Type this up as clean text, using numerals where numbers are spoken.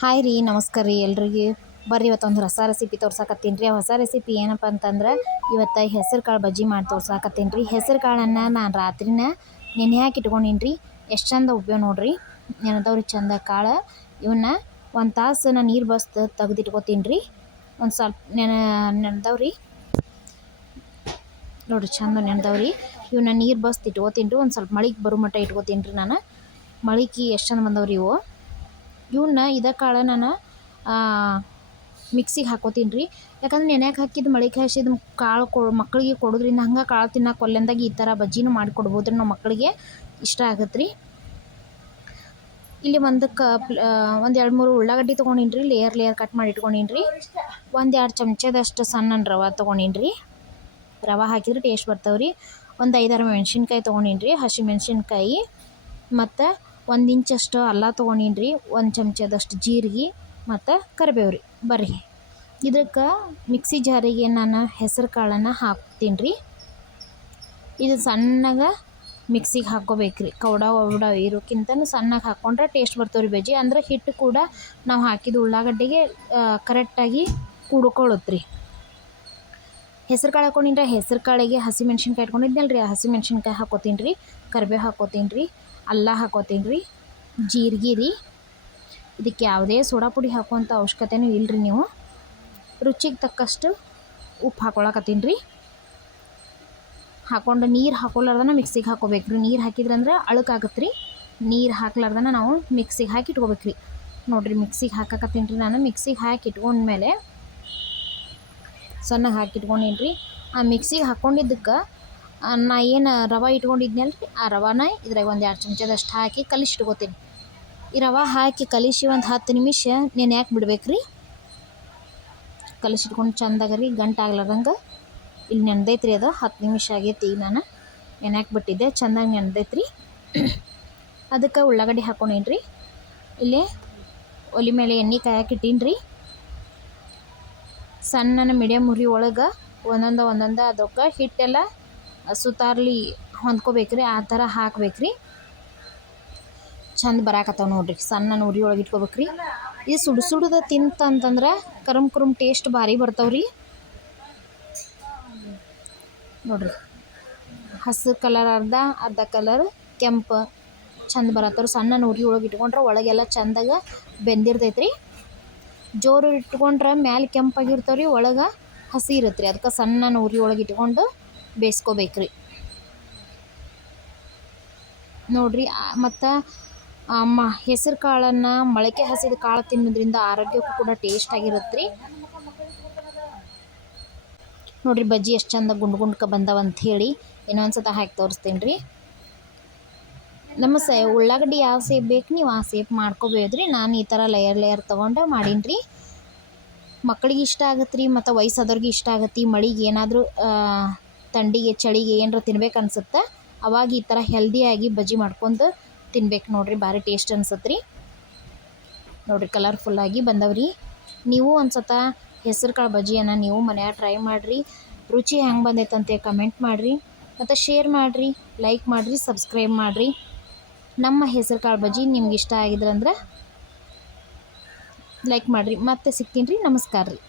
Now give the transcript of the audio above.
Hi ರೀ, ನಮಸ್ಕಾರ ರೀ ಎಲ್ರಿಗೆ. ಬರ್ರಿ ಇವತ್ತೊಂದು ಹೊಸ ರೆಸಿಪಿ ತೋರ್ಸಾಕತ್ತೀನಿ ರೀ. ಹೊಸ ರೆಸಿಪಿ ಏನಪ್ಪ ಅಂತಂದ್ರೆ ಇವತ್ತು ಹೆಸರು ಕಾಳು ಬಜ್ಜಿ ಮಾಡಿ ತೋರ್ಸಾಕತ್ತೀನಿ ರೀ. ಹೆಸರು ಕಾಳನ್ನು ನಾನು ರಾತ್ರಿನ ನೆನೆ ಹಾಕಿ ಇಟ್ಕೊಂಡೀನಿ ರೀ. ಎಷ್ಟು ಚಂದ ಉಪಯೋಗ ನೋಡಿರಿ, ನೆನೆದವ್ರಿ ಚಂದ ಕಾಳು. ಇವನ್ನ ಒಂದು ತಾಸು ನಾನು ನೀರು ಬಸ್ದು ತೆಗೆದಿಟ್ಕೋತೀನಿ ರೀ. ಒಂದು ಸ್ವಲ್ಪ ನೆನೆದವ್ರಿ ನೋಡಿರಿ, ಚಂದ ನೆನೆದವ್ರಿ. ಇವನ್ನ ನೀರು ಬಸ್ದು ಇಟ್ಕೋತೀನಿ ರೀ. ಒಂದು ಸ್ವಲ್ಪ ಮಳಿಗೆ ಬರೋ ಮಟ್ಟ ಇಟ್ಕೋತೀನಿ ರೀ. ನಾನು ಮಳಿಗೆ ಎಷ್ಟು ಚಂದ ಬಂದವ್ರಿ ಇವು. ಇವನ್ನ ಕಾಳು ನಾನು ಮಿಕ್ಸಿಗೆ ಹಾಕೋತೀನಿ ರೀ. ಯಾಕಂದ್ರೆ ನೆನೆಯಾಕೆ ಹಾಕಿದ್ದು ಮಳಿಗೆ ಹಾಸಿದ ಕಾಳು ಮಕ್ಕಳಿಗೆ ಕೊಡೋದ್ರಿಂದ ಹಂಗೆ ಕಾಳು ತಿನ್ನೋಕೆ ಒಲ್ಲೆಂದಾಗ ಈ ಥರ ಬಜ್ಜಿನೂ ಮಾಡಿಕೊಡ್ಬೋದು ರೀ. ನಾವು ಮಕ್ಕಳಿಗೆ ಇಷ್ಟ ಆಗತ್ತೆ ರೀ. ಇಲ್ಲಿ ಒಂದು 2-3 ಉಳ್ಳಾಗಡ್ಡಿ ತೊಗೊಂಡಿನಿ ರೀ. ಲೇಯರ್ ಕಟ್ ಮಾಡಿ ಇಟ್ಕೊಂಡೀನಿ ರೀ. 1-2 ಚಮಚದಷ್ಟು ಸಣ್ಣ ರವೆ ತೊಗೊಂಡೀನಿ ರೀ. ರವೆ ಹಾಕಿದ್ರೆ ಟೇಸ್ಟ್ ಬರ್ತಾವೆ ರೀ. ಒಂದು 5-6 ಮೆಣಸಿನ್ಕಾಯಿ ತೊಗೊಂಡೀನಿ ರೀ, ಹಸಿ ಮೆಣಸಿನ್ಕಾಯಿ. ಮತ್ತು 1 ಇಂಚಷ್ಟು ಅಲ್ಲ ತೊಗೊಂಡೀನಿ ರೀ. 1 ಚಮಚದಷ್ಟು ಜೀರಿಗೆ ಮತ್ತು ಕರಿಬೇವು ರೀ. ಬರ್ರಿ ಇದಕ್ಕೆ ಮಿಕ್ಸಿ ಜಾರಿಗೆ ನಾನು ಹೆಸರು ಕಾಳನ್ನು ಹಾಕ್ತೀನಿ ರೀ. ಇದು ಸಣ್ಣಗೆ ಮಿಕ್ಸಿಗೆ ಹಾಕ್ಕೋಬೇಕು ರೀ. ಕೌಡ ಇರೋಕ್ಕಿಂತ ಸಣ್ಣಗೆ ಹಾಕ್ಕೊಂಡ್ರೆ ಟೇಸ್ಟ್ ಬರ್ತಾವೆ ರೀ ಬಜ್ಜಿ. ಅಂದ್ರೆ ಹಿಟ್ಟು ಕೂಡ ನಾವು ಹಾಕಿದ ಉಳ್ಳಾಗಡ್ಡಿಗೆ ಕರೆಕ್ಟಾಗಿ ಕೂಡ್ಕೊಳ್ಳುತ್ತೆ ರೀ. ಹೆಸರು ಕಾಳು ಹಾಕ್ಕೊಂಡಿದ್ರೆ ಹೆಸರು ಕಾಳಿಗೆ ಹಸಿ ಮೆಣ್ಸಿನ್ಕಾಯಿ ಇಟ್ಕೊಂಡಿದ್ನಲ್ಲ ರೀ, ಆ ಹಸಿ ಮೆಣ್ಸಿನ್ಕಾಯಿ ಹಾಕ್ಕೋತೀನಿ ರೀ. ಕರಿಬೇವು ಹಾಕ್ಕೋತೀನಿ ರೀ. ಅಲ್ಲ ಹಾಕ್ಕೋತೀನಿ ರೀ. ಜೀರಿಗೆ ರೀ. ಇದಕ್ಕೆ ಯಾವುದೇ ಸೋಡಾ ಪುಡಿ ಹಾಕುವಂಥ ಅವಶ್ಯಕತೆಯೂ ಇಲ್ಲ ರೀ. ನೀವು ರುಚಿಗೆ ತಕ್ಕಷ್ಟು ಉಪ್ಪು ಹಾಕ್ಕೊಳಕತ್ತೀನಿ ರೀ. ಹಾಕ್ಕೊಂಡು ನೀರು ಹಾಕ್ಕೊಲಾರ್ದನ ಮಿಕ್ಸಿಗೆ ಹಾಕ್ಕೋಬೇಕು ರೀ. ನೀರು ಹಾಕಿದ್ರಂದ್ರೆ ಅಳುಕಾಗತ್ತೆ ರೀ. ನೀರು ಹಾಕ್ಲಾರ್ದನ ನಾವು ಮಿಕ್ಸಿಗೆ ಹಾಕಿ ಇಟ್ಕೋಬೇಕು ರೀ. ನೋಡಿರಿ ಮಿಕ್ಸಿಗೆ ಹಾಕಕತ್ತೀನಿ ರೀ. ನಾನು ಮಿಕ್ಸಿಗೆ ಹಾಕಿ ಇಟ್ಕೊಂಡ್ಮೇಲೆ ಸಣ್ಣಗೆ ಹಾಕಿ ಇಟ್ಕೊಂಡೀನಿ ರೀ. ಆ ಮಿಕ್ಸಿಗೆ ಹಾಕ್ಕೊಂಡಿದ್ದಕ್ಕೆ ನಾ ಏನು ರವೆ ಇಟ್ಕೊಂಡಿದ್ನಲ್ಲ ರೀ, ಆ ರವಾನ ಇದ್ರಾಗ 1-2 ಚಮಚದಷ್ಟು ಹಾಕಿ ಕಲಿಸಿ ಇಟ್ಕೋತೀನಿ. ಈ ರವೆ ಹಾಕಿ ಕಲಿಸಿ ಒಂದು 10 ನಿಮಿಷ ನೆನೆಯಾಕೆ ಬಿಡ್ಬೇಕು ರೀ. ಕಲಿಸಿಟ್ಕೊಂಡು ಚಂದಾಗ ರೀ, ಗಂಟಾಗ್ಲಾರ್ದಂಗೆ. ಇಲ್ಲಿ ನೆನೆದೈತೆ ರೀ. ಅದು 10 ನಿಮಿಷ ಆಗೈತಿ. ಈಗ ನಾನು ನೆನೆಯಾಕೆ ಬಿಟ್ಟಿದ್ದೆ, ಚಂದಾಗಿ ನೆನೆದೈತೆ ರೀ. ಅದಕ್ಕೆ ಉಳ್ಳಾಗಡ್ಡಿ ಹಾಕ್ಕೊಂಡೀನಿ ರೀ. ಇಲ್ಲಿ ಒಲೆ ಮೇಲೆ ಎಣ್ಣೆ ಕಾಯಕ್ಕೆ ಇಟ್ಟೀನಿ ರೀ. ಸಣ್ಣ ಮೀಡಿಯಮ್ ಉರಿ ಒಳಗೆ ಒಂದೊಂದು ಅದಕ್ಕೆ ಹಿಟ್ಟೆಲ್ಲ ಸುತ್ತಾರ್ಲಿ ಹೊಂದ್ಕೋಬೇಕು ರೀ. ಆ ಥರ ಹಾಕ್ಬೇಕು ರೀ. ಚಂದ ಬರಾಕತ್ತಾವ ನೋಡಿರಿ. ಸಣ್ಣ ಉರಿ ಒಳಗೆ ಇಟ್ಕೋಬೇಕು ರೀ. ಇದು ಸುಡುದ ತಿಂತಂತಂದ್ರೆ ಕರುಮ್ ಟೇಸ್ಟ್ ಭಾರಿ ಬರ್ತಾವೆ ರೀ. ನೋಡಿರಿ, ಹಸಿರು ಕಲರ್ ಅರ್ಧ ಕಲರ್ ಕೆಂಪು ಚಂದ ಬರತ್ತವ್ರಿ. ಸಣ್ಣ ಉರಿ ಒಳಗೆ ಇಟ್ಕೊಂಡ್ರೆ ಒಳಗೆಲ್ಲ ಚಂದಾಗ ಬೆಂದಿರ್ತೈತೆ ರೀ. ಜೋರು ಇಟ್ಕೊಂಡ್ರೆ ಮ್ಯಾಲೆ ಕೆಂಪಾಗಿರ್ತಾವೆ ರೀ, ಒಳಗೆ ಹಸಿ ಇರುತ್ತೆ ರೀ. ಅದಕ್ಕೆ ಸಣ್ಣ ಉರಿ ಒಳಗೆ ಇಟ್ಕೊಂಡು ಬೇಯಿಸ್ಕೋಬೇಕು ರೀ. ನೋಡಿರಿ, ಮತ್ತು ಹೆಸರು ಕಾಳನ್ನು ಮೊಳಕೆ ಹಸಿದ ಕಾಳು ತಿನ್ನೋದ್ರಿಂದ ಆರೋಗ್ಯಕ್ಕೂ ಕೂಡ ಟೇಸ್ಟ್ ಆಗಿರುತ್ತೆ ರೀ. ನೋಡಿರಿ ಬಜ್ಜಿ ಎಷ್ಟು ಚಂದ ಗುಂಡ್ಕ ಬಂದವಂತ ಹೇಳಿ ಇನ್ನೊಂದು ಸತ ಹಾಕಿ ತೋರಿಸ್ತೀನಿ ರೀ. ನಮ್ಮ ಉಳ್ಳಾಗಡ್ಡಿ ಯಾವ ಸೇಪ್ ಬೇಕು ನೀವು ಆ ಸೇಪ್ ಮಾಡ್ಕೋಬೋದು ರೀ. ನಾನು ಈ ಥರ ಲೇಯರ್ ತೊಗೊಂಡು ಮಾಡೀನಿ ರೀ. ಮಕ್ಕಳಿಗೆ ಇಷ್ಟ ಆಗತ್ತೆ ರೀ, ಮತ್ತು ವಯಸ್ಸಾದವ್ರಿಗೆ ಇಷ್ಟ ಆಗತ್ತೆ. ಮಳಿಗೆ ಏನಾದರೂ ಥಂಡಿಗೆ ಚಳಿಗೆ ಏನಾರ ತಿನ್ಬೇಕು ಅನ್ಸುತ್ತೆ, ಅವಾಗ ಈ ಥರ ಹೆಲ್ದಿಯಾಗಿ ಬಜ್ಜಿ ಮಾಡ್ಕೊಂಡು ತಿನ್ಬೇಕು ನೋಡಿರಿ. ಭಾರಿ ಟೇಸ್ಟ್ ಅನ್ಸುತ್ತೆ ರೀ. ನೋಡಿರಿ ಕಲರ್ಫುಲ್ಲಾಗಿ ಬಂದವ್ರಿ. ನೀವು ಒಂದು ಸತ ಹೆಸರು ಕಾಳು ಬಜ್ಜಿಯನ್ನು ನೀವು ಮನ್ಯಾಗ ಟ್ರೈ ಮಾಡಿರಿ. ರುಚಿ ಹೆಂಗೆ ಬಂದೈತಂತೆ ಕಮೆಂಟ್ ಮಾಡಿರಿ, ಮತ್ತು ಶೇರ್ ಮಾಡಿರಿ, ಲೈಕ್ ಮಾಡಿರಿ, ಸಬ್ಸ್ಕ್ರೈಬ್ ಮಾಡಿರಿ. ನಮ್ಮ ಹೆಸರು ಕಾಳು ಬಜ್ಜಿ ನಿಮ್ಗೆ ಇಷ್ಟ ಆಗಿದ್ರಂದ್ರೆ ಲೈಕ್ ಮಾಡಿರಿ. ಮತ್ತೆ ಸಿಗ್ತೀನಿ ರೀ. ನಮಸ್ಕಾರ ರೀ.